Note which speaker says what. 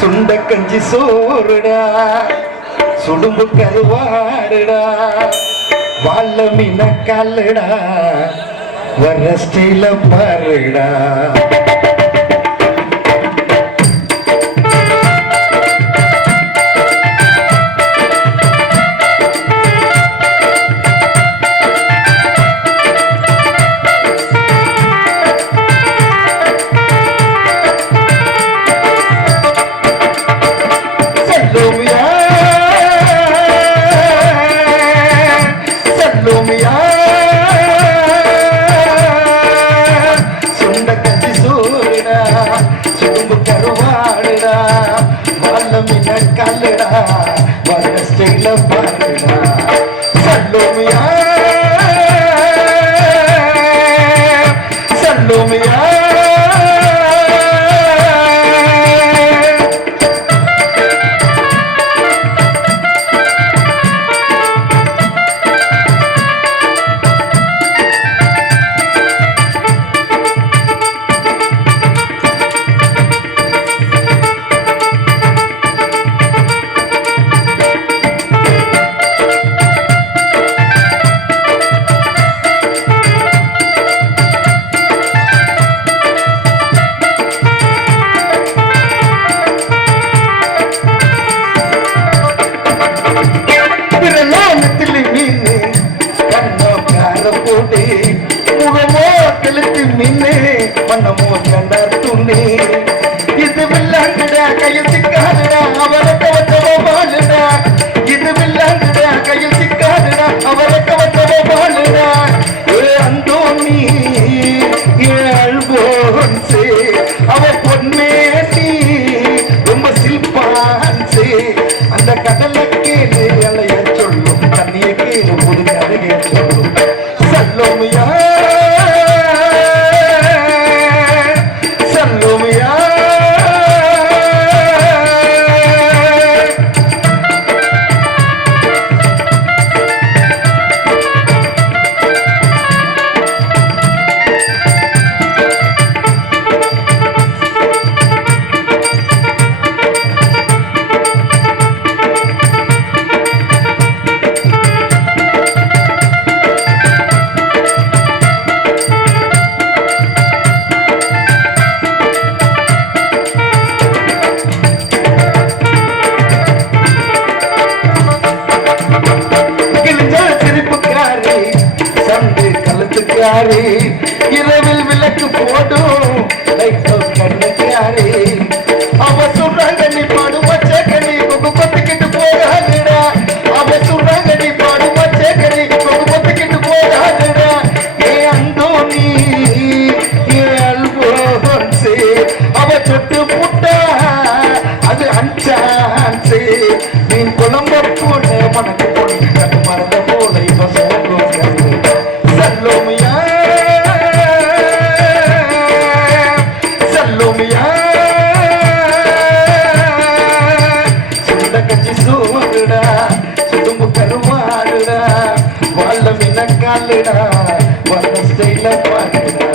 Speaker 1: சுண்ட கஞ்சி சோறுடா சுடும்பு கருவாருடா வாழ மீன கல்லுடா வர்ற ஸ்டீல பாருடா. செல்லுமியா சுண்ட கஞ்சி சூடுடா சுடும்பு கருவாடுடா வல்லம் மீன கல்லுடா. இது வில்லாண்டுடா கையில் சிக்காதுடா அவரை கவத்தவோ வாழுடா. இது வில்லாண்டுடா கையில் சிக்காதுடா அவரை கவத்தவோ வாழுடா. ஏ அந்தோனி ஏ அல்போன்சே அவ பொன்மேனி ரொம்ப சில்பான்சே அந்த கடலை கேளு அலைய சொல்லும் தண்ணியை கேளு புது கதைய சொல்லும். சல்லோமியா கழுத்துக்காரி இரவில் விளக்கு போடும். பாடுடா உன் ஸ்டைல பாடுடா.